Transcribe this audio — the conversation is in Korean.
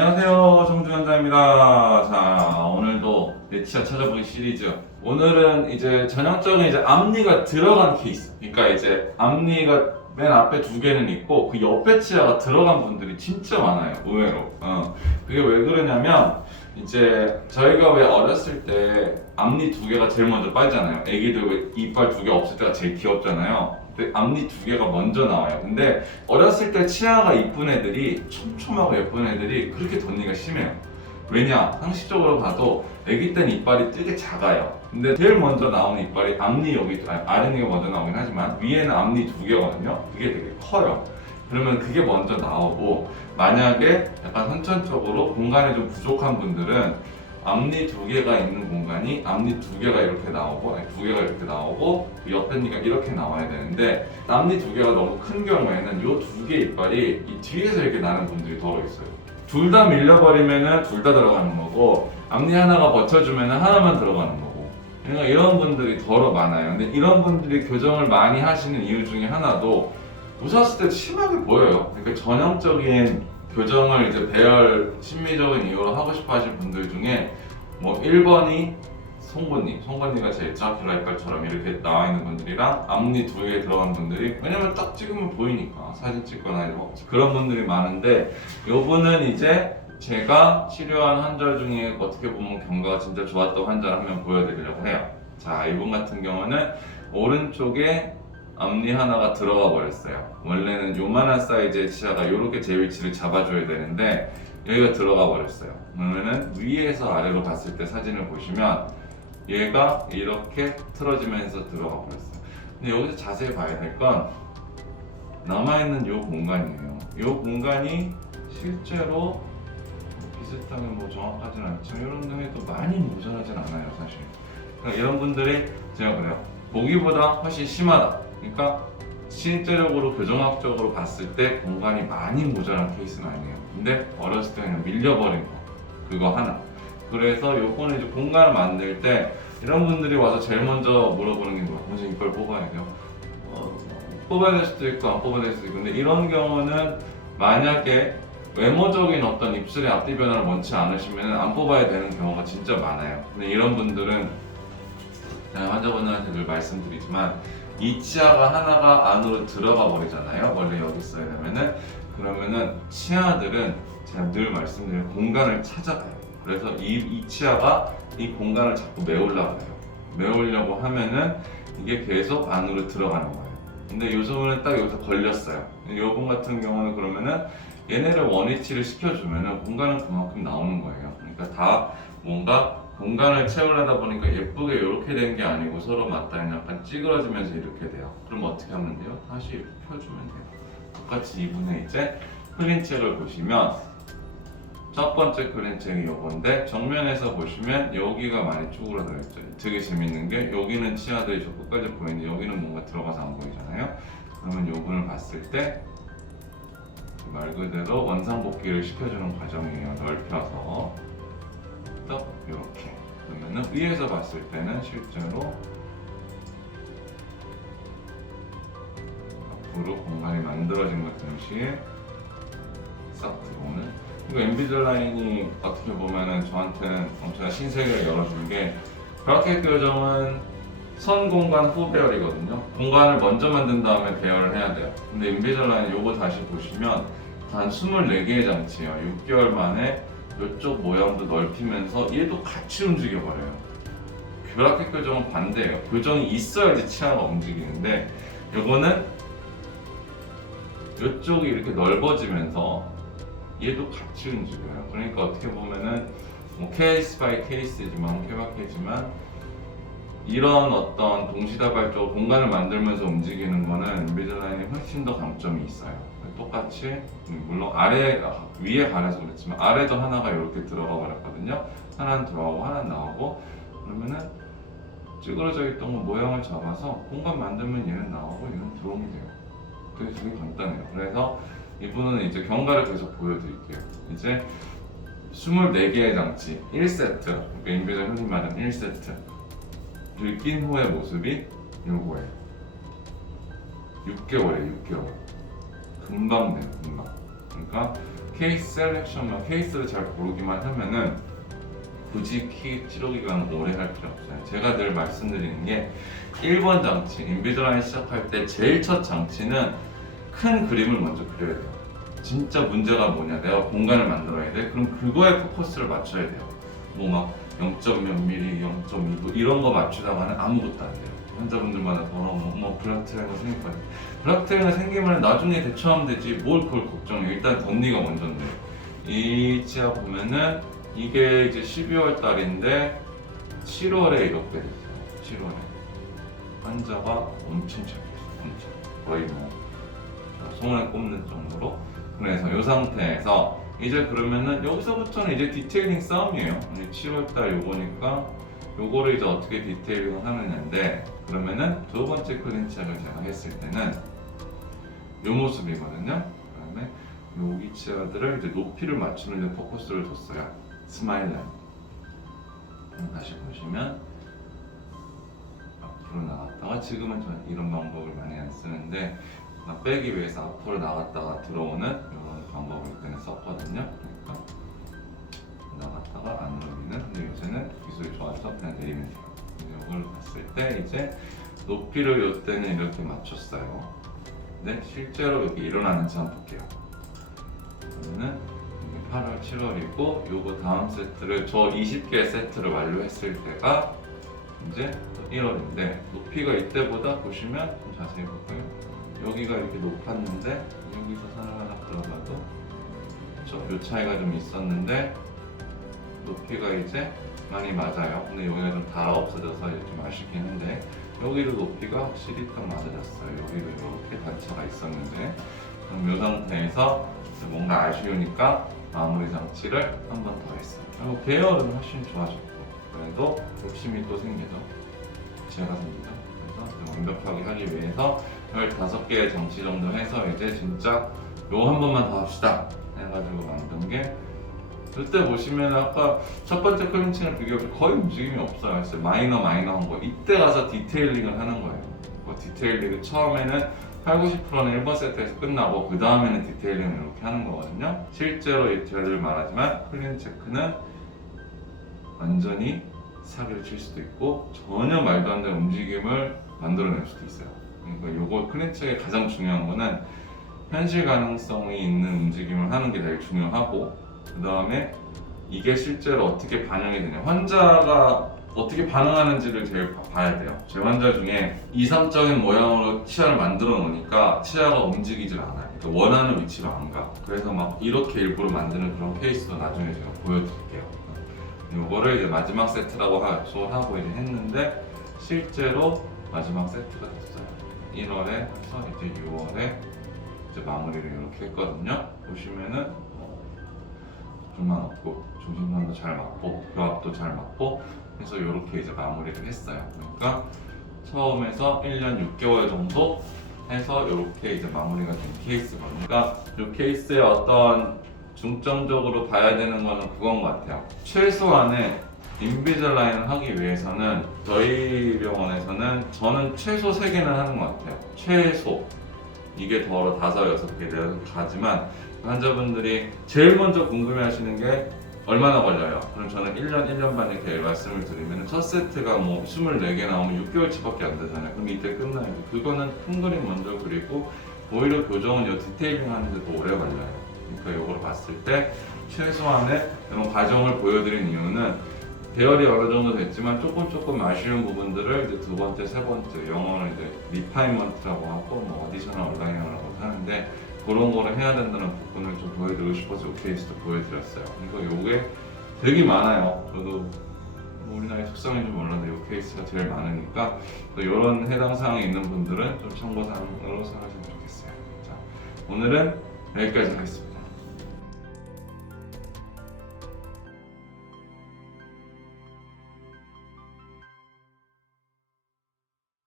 안녕하세요, 정준환자입니다. 자, 오늘도 내 치아 찾아보기 시리즈. 오늘은 이제 전형적인 이제 앞니가 들어간 케이스. 그러니까 이제 앞니가 맨 앞에 두 개는 있고 그 옆에 치아가 들어간 분들이 진짜 많아요, 의외로. 그게 왜 그러냐면 이제 저희가 왜 어렸을 때 앞니 두 개가 제일 먼저 빠지잖아요. 애기들 왜 이빨 두 개 없을 때가 제일 귀엽잖아요. 근데 앞니 두 개가 먼저 나와요. 근데 어렸을 때 치아가 이쁜 애들이, 촘촘하고 예쁜 애들이 그렇게 덧니가 심해요. 왜냐? 상식적으로 봐도 애기 때는 이빨이 되게 작아요. 근데 제일 먼저 나오는 이빨이 앞니 여기, 아랫니가 먼저 나오긴 하지만 위에는 앞니 두 개거든요. 그게 되게 커요. 그러면 그게 먼저 나오고, 만약에 약간 선천적으로 공간이 좀 부족한 분들은 앞니 두 개가 있는 공간이 앞니 두 개가 이렇게 나오고, 아니, 두 개가 이렇게 나오고 그 옆에 니가 이렇게 나와야 되는데, 앞니 두 개가 너무 큰 경우에는 이 두 개 이빨이 이 뒤에서 이렇게 나는 분들이 더러 있어요. 둘 다 밀려버리면은 둘 다 들어가는 거고, 앞니 하나가 버텨주면은 하나만 들어가는 거고. 그러니까 이런 분들이 더러 많아요. 근데 이런 분들이 교정을 많이 하시는 이유 중에 하나도 웃었을 때 심하게 보여요. 그러니까 전형적인 교정을 이제 배열 심미적인 이유로 하고 싶어 하시는 분들 중에 뭐 1번이 송곳니가 제일 드라큘라 이빨처럼 이렇게 나와 있는 분들이랑 앞니 두 개 들어간 분들이, 왜냐면 딱 찍으면 보이니까 사진 찍거나 이런 그런 분들이 많은데, 요분은 이제 제가 치료한 환자 중에 어떻게 보면 경과가 진짜 좋았던 환자를 한 명 보여드리려고 해요. 자, 이분 같은 경우는 오른쪽에 앞니 하나가 들어가 버렸어요. 원래는 요만한 사이즈의 치아가 이렇게 제 위치를 잡아줘야 되는데 여기가 들어가 버렸어요. 그러면은 위에서 아래로 봤을 때 사진을 보시면 얘가 이렇게 틀어지면서 들어가 버렸어요. 근데 여기서 자세히 봐야 될 건 남아있는 요 공간이에요. 요 공간이 실제로 비슷하게 뭐 정확하진 않지만 이런 데에도 많이 모자라진 않아요, 사실. 그러니까 이런 분들이 제가 그래요. 보기보다 훨씬 심하다. 그러니까 실제적으로 교정학적으로 봤을 때 공간이 많이 모자란 케이스는 아니에요. 근데 어렸을 때 그냥 밀려버린 거, 그거 하나. 그래서 요거는 이제 공간을 만들 때 이런 분들이 와서 제일 먼저 물어보는 게 뭐야? 선생님 이걸 뽑아야 돼요? 뽑아야 될 수도 있고 안 뽑아야 될 수도 있고. 근데 이런 경우는 만약에 외모적인 어떤 입술의 앞뒤 변화를 원치 않으시면 안 뽑아야 되는 경우가 진짜 많아요. 근데 이런 분들은 제가 환자분들한테 늘 말씀드리지만 이 치아가 하나가 안으로 들어가 버리잖아요. 원래 여기 있어야 되면은. 그러면은 치아들은 제가 늘 말씀드리는 공간을 찾아가요. 그래서 이 치아가 이 공간을 자꾸 메우려고 해요. 메우려고 하면은 이게 계속 안으로 들어가는 거예요. 근데 요즘은 딱 여기서 걸렸어요. 요분 같은 경우는 그러면은 얘네를 원위치를 시켜주면은 공간은 그만큼 나오는 거예요. 그러니까 다 뭔가 공간을 채우려다 보니까 예쁘게 이렇게 된 게 아니고 서로 맞닿아 약간 찌그러지면서 이렇게 돼요. 그럼 어떻게 하면 돼요? 다시 이렇게 펴주면 돼요. 똑같이 이분의 이제 클린책을 보시면 첫 번째 클린책이 요건데, 정면에서 보시면 여기가 많이 쭈그러져 있죠. 되게 재밌는 게 여기는 치아들이 저 끝까지 보이는데 여기는 뭔가 들어가서 안 보이잖아요. 그러면 요분을 봤을 때 말 그대로 원상복귀를 시켜주는 과정이에요. 넓혀서 딱 이렇게. 그러면은 위에서 봤을 때는 실제로 앞으로 공간이 만들어진 것 동시에 싹 들어오는. 그리고 인비즐라인이 어떻게 보면은 저한테는 엄청난 신세계를 열어준 게, 브라켓 교정은 선 공간 후 배열이거든요. 공간을 먼저 만든 다음에 배열을 해야 돼요. 근데 인비즐라인 요거 다시 보시면 단 24개의 장치예요. 6개월 만에 이쪽 모양도 넓히면서 얘도 같이 움직여버려요. 브라켓 교정은 반대예요. 교정이 있어야지 치아가 움직이는데 요거는 이쪽이 이렇게 넓어지면서 얘도 같이 움직여요. 그러니까 어떻게 보면은 뭐 케이스 바이 케이스지만 케바케지만 이런 어떤 동시다발적으로 공간을 만들면서 움직이는 거는 인비즐라인이 훨씬 더 강점이 있어요. 똑같이 물론 위에 가려서 그렇지만 아래도 하나가 이렇게 들어가 버렸거든요. 하나는 들어가고 하나는 나오고. 그러면은 찌그러져 있던 거 모양을 잡아서 공간 만들면 얘는 나오고 얘는 들어오면 돼요. 그게 되게 간단해요. 그래서 이분은 이제 경과를 계속 보여드릴게요. 이제 24개의 장치 1세트, 그러니까 인비즐 흔히 말하는 1세트 들킨 후의 모습이 요거예요. 6개월 금방 돼요, 금방. 그러니까 케이스 셀렉션만 케이스를 잘 고르기만 하면은 굳이 키 치료 기간 오래 할 필요 없어요. 제가 늘 말씀드리는 게 1번 장치, 인비드라인 시작할 때 제일 첫 장치는 큰 그림을 먼저 그려야 돼요. 진짜 문제가 뭐냐, 내가 공간을 만들어야 돼. 그럼 그거에 포커스를 맞춰야 돼요. 뭐 막 0. 몇 미리, 0.2도 이런 거 맞추다가는 아무것도 안 돼요. 환자분들마다 뭐 블락 트레이너 생겼거든요. 블락 트레이너 생기면 나중에 대처하면 되지 뭘 그걸 걱정해. 일단 덧니가 먼저인데 이 치아 보면은 이게 이제 12월 달인데 7월에 이렇게 됐어요. 7월에 환자가 엄청 착했어요. 엄청 거의 뭐 손에 꼽는 정도로. 그래서 이 상태에서 이제 그러면은 여기서부터는 이제 디테일링 싸움이에요. 7월달 요거니까 요거를 이제 어떻게 디테일링을 하느냐인데, 그러면은 두 번째 클린치약을 제가 했을 때는 요 모습이거든요. 그다음에 여기 치아들을 이제 높이를 맞추는 데 포커스를 뒀어요. 스마일 라인. 다시 보시면 앞으로 나갔다가, 지금은 저는 이런 방법을 많이 안 쓰는데 빼기 위해서 앞으로 나갔다가 들어오는 이런 방법을 그때는 썼거든요. 그러니까 나갔다가 안으로 미는. 근데 요새는 기술이 좋아서 그냥 내리면 돼요. 이걸 봤을 때 이제 높이를 이때는 이렇게 맞췄어요. 근데 실제로 여기 일어나는지 한번 볼게요. 그러면은 8월, 7월이고 요거 다음 세트를 저 20개 세트를 완료했을 때가 이제 1월인데 높이가 이때보다 보시면 좀 자세히 볼까요? 여기가 이렇게 높았는데 여기서 선을 하나 그어봐도 요 차이가 좀 있었는데 높이가 이제 많이 맞아요. 근데 여기가 좀 다 없어져서 이제 좀 아쉽긴 한데 여기도 높이가 확실히 딱 맞아졌어요. 여기도 이렇게 단차가 있었는데, 그럼 이 상태에서 뭔가 아쉬우니까 마무리 장치를 한 번 더 했어요. 그리고 배열은 훨씬 좋아졌고, 그래도 욕심이 또 생기죠. 제가 생기죠. 그래서 완벽하게 하기 위해서 15개의 장치 정도 해서 이제 진짜 요 한 번만 더 합시다 해가지고 만든 게, 그때 보시면 아까 첫 번째 클린칭을 비교해서 거의 움직임이 없어요. 진짜 마이너한 거. 이때 가서 디테일링을 하는 거예요. 그 디테일링을 처음에는 80~90%는 1번 세트에서 끝나고 그 다음에는 디테일링을 이렇게 하는 거거든요. 실제로 제가 늘 말하지만 클린 체크는 완전히 사기를 칠 수도 있고 전혀 말도 안 되는 움직임을 만들어낼 수도 있어요. 그러니까 요거 클린 체크의 가장 중요한 거는 현실 가능성이 있는 움직임을 하는 게 제일 중요하고, 그 다음에 이게 실제로 어떻게 반영이 되냐, 환자가 어떻게 반응하는지를 제일 봐야 돼요. 제 환자 중에 이상적인 모양으로 치아를 만들어 놓으니까 치아가 움직이질 않아요. 그러니까 원하는 위치로 안 가. 그래서 막 이렇게 일부러 만드는 그런 케이스도 나중에 제가 보여드릴게요. 이거를 이제 마지막 세트라고 하고 이제 했는데 실제로 마지막 세트가 됐어요. 1월에 해서 이제 6월에 이제 마무리를 이렇게 했거든요. 보시면은 불만 없고 중심선도 잘 맞고 교합도 잘 맞고 해서 이렇게 이제 마무리를 했어요. 그러니까 처음에서 1년 6개월 정도 해서 이렇게 이제 마무리가 된 케이스거든요. 그러니까 이 케이스의 어떤 중점적으로 봐야 되는 거는 그건 것 같아요. 최소한의 인비절라인을 하기 위해서는 저희 병원에서는 저는 최소 3개는 하는 것 같아요. 최소. 이게 더러 5, 6개 내가 가지만 환자분들이 제일 먼저 궁금해하시는 게 얼마나 걸려요? 그럼 저는 1년 반 이렇게 말씀을 드리면 첫 세트가 뭐 24개 나오면 6개월치밖에 안 되잖아요. 그럼 이때 끝나요. 그거는 큰 그림 먼저 그리고 오히려 교정은 이 디테일링 하는데 더 오래 걸려요. 그러니까 이걸 봤을 때 최소한의 이런 과정을 보여드린 이유는 배열이 어느 정도 됐지만 조금 아쉬운 부분들을 이제 두 번째, 세 번째, 영어는 이제 리파이먼트라고 하고 뭐 어디셔널 얼라이너라고 하는데 그런 거를 해야 된다는 부분을 좀 보여드리고 싶어서 이 케이스도 보여드렸어요. 그러니까 요게 되게 많아요. 저도 우리나라의 특성인지 몰라도 이 케이스가 제일 많으니까 이런 해당 사항이 있는 분들은 좀 참고사항으로 생각하시면 좋겠어요. 자, 오늘은 여기까지 하겠습니다.